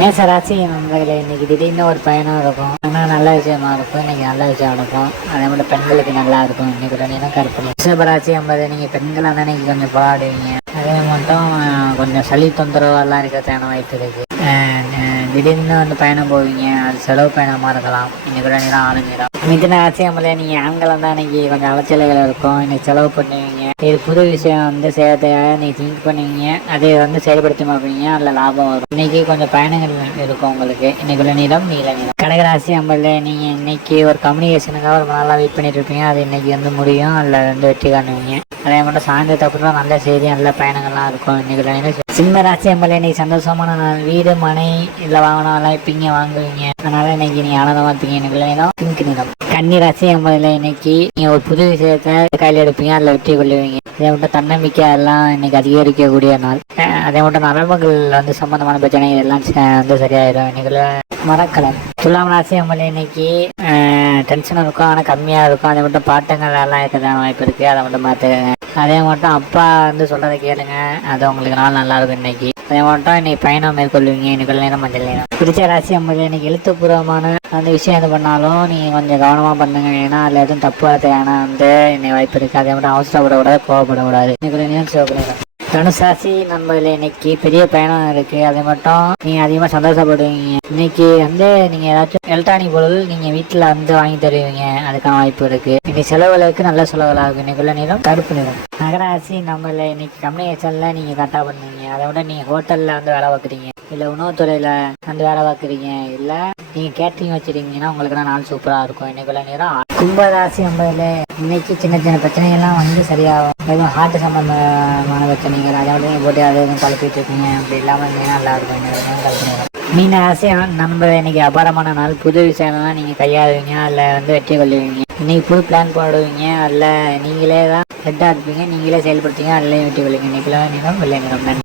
மேசராசி நண்பர்களே இன்னைக்கு திடீர்னு ஒரு பயணம் இருக்கும். ஆனால் நல்ல விஷயமா இருக்கும். இன்னைக்கு நல்ல விஷயம் நடக்கும். அதே மட்டும் பெண்களுக்கு நல்லா இருக்கும். இன்னைக்கு ஒரு நேரம் கற்பனை ரிஷபராசி என்பது நீங்கள் பெண்களாக தான் இன்னைக்கு கொஞ்சம் பாடுவீங்க. அதே மட்டும் கொஞ்சம் சளி தொந்தரவெல்லாம் இருக்கிறதான வாய்ப்பு இருக்கு. திடீர்னு வந்து பயணம் போவீங்க. அது செலவு பயணமாக இருக்கலாம். இன்னைக்கு ஒரு நேரம் ஆளுங்கிறோம் நேரம் ராசி ஐம்பது நீங்கள் ஆண்களாக தான் இன்னைக்கு கொஞ்சம் அலைச்சல்கள் இருக்கும். இன்னைக்கு செலவு பண்ணுவீங்க. இது புது விஷயம் வந்து செய்யறதுக்காக நீங்கள் திங்க் பண்ணுவீங்க அதை வந்து செயல்படுத்தி பார்ப்பீங்க. அதில் லாபம் வரும். இன்னைக்கு கொஞ்சம் பயணங்கள் இருக்கும் உங்களுக்கு. இன்னைக்குள்ள நிறம் நீல நிறம் கடகராசி அம்பல்ல நீங்கள் இன்னைக்கு ஒரு கம்யூனிகேஷனுக்காக ரொம்ப நாளாக வெயிட் பண்ணிட்டு இருப்பீங்க அது இன்னைக்கு வந்து முடியும். அதில் வந்து வெற்றி காணுவீங்க அதே மட்டும் சாயந்தரத்தை அப்புறம் நல்ல செய்தி நல்ல பயணங்கள்லாம் இருக்கும். இன்னைக்கு சிம்ம ராசி ஐம்பதுல இன்னைக்கு சந்தோஷமான நாள். வீடு மனை இல்லை வாகனம் எல்லாம் இருப்பீங்க வாங்குவீங்க. அதனால இன்னைக்கு நீ ஆனந்தமா இருப்பீங்க. எனக்கு நிறம் பிங்க் நிறம். கன்னி ராசி ஐம்பதுல இன்னைக்கு நீங்க ஒரு புது விஷயத்தை கையில் எடுப்பீங்க. அதில் வெற்றி கொள்ளுவீங்க. அதே மட்டும் தன்னம்பிக்கை எல்லாம் இன்னைக்கு அதிகரிக்கக்கூடிய நாள். அதே மட்டும் நரம்புகள் வந்து சம்பந்தமான பிரச்சனை எல்லாம் வந்து சரியாயிடும் இன்னைக்குள்ள மரக்கலம் துலாம் ராசி ஐம்பதுல இன்னைக்கு டென்ஷனாக இருக்கும். ஆனால் கம்மியாக இருக்கும். அதே மட்டும் பாட்டங்கள் எல்லாம் இருக்கிறதான வாய்ப்பு இருக்குது அதை மட்டும் பார்த்துக்கங்க. அதே மட்டும் அப்பா வந்து சொல்றதை கேளுங்க. அது உங்களுக்கு நாள் நல்லா இருக்கும் இன்னைக்கு. அதே மட்டும் இன்னைக்கு பயணம் மேற்கொள்வீங்க. இன்னைக்குள்ள நேரம் மஞ்சள் நேரம். பிடிச்ச ராசி ஐம்பது இன்னைக்கு எழுத்துப்பூர்வமான அந்த விஷயம் எது பண்ணாலும் நீங்கள் கொஞ்சம் கவனமாக பண்ணுங்க. ஏன்னா அதில் எதுவும் தப்பு வார்த்தை ஏன்னா வந்து இன்னைக்கு வாய்ப்பு இருக்கு. அதே மட்டும் அவசரப்படக்கூடாது கோவப்படக்கூடாது. இன்னைக்குள்ள நேரம் சிவப்பு நேரம் தனுசாசி நண்பர்களே இன்னைக்கு பெரிய பயணம் இருக்கு. அதை மட்டும் நீங்க அதிகமா சந்தோஷப்படுவீங்க. இன்னைக்கு வந்து நீங்க ஏதாச்சும் எலக்ட்ரானிக் பொருள் நீங்க வீட்டுல வந்து வாங்கி தருவீங்க. அதுக்கான வாய்ப்பு இருக்கு. இன்னைக்கு செலவுகளுக்கு நல்ல செலவுகளாகும். இன்னைக்குள்ள நிறம் கருப்பு நிறம். நகராசி நம்மள இன்னைக்கு கம்யூனிகேஷன்ல நீங்க கரெக்டா பண்ணுவீங்க. அதை விட நீங்க ஹோட்டல்ல வந்து வேலை பார்க்குறீங்க. இல்ல உணவுத்துறையில் வந்து வேலை பார்க்குறீங்க. இல்ல நீங்க கேட்டரிங் வச்சிருக்கீங்கன்னா உங்களுக்கு நாள் சூப்பரா இருக்கும். இன்னைக்குள்ள நேரம் கும்பராசி ஐம்பதுல இன்னைக்கு சின்ன சின்ன பிரச்சனைகள்லாம் வந்து சரியாகும். எதுவும் ஹார்ட் சம்பந்தமான பிரச்சனைகள் அதாவது நீங்க போட்டு அதை எதுவும் கலப்பிட்டு இருக்கீங்க அப்படி இல்லாம இருந்தீங்கன்னா நல்லா இருக்கும். இன்னைக்கு கலப்பிடுங்க மீன ஆசை நம்ம இன்னைக்கு அபாரமான நாள். புது விஷயம்லாம் நீங்க கையாளுவீங்க அதில் வந்து வெற்றி கொள்ளுவீங்க. இன்னைக்கு புது பிளான் போடுவீங்க அதில் நீங்களே தான் ஹெட்டாக இருப்பீங்க நீங்களே செயல்படுத்தீங்க அதில் வெற்றி கொள்ளுங்க இன்னைக்குலாம் நீங்களும் வெள்ளை நிறம் நன்றி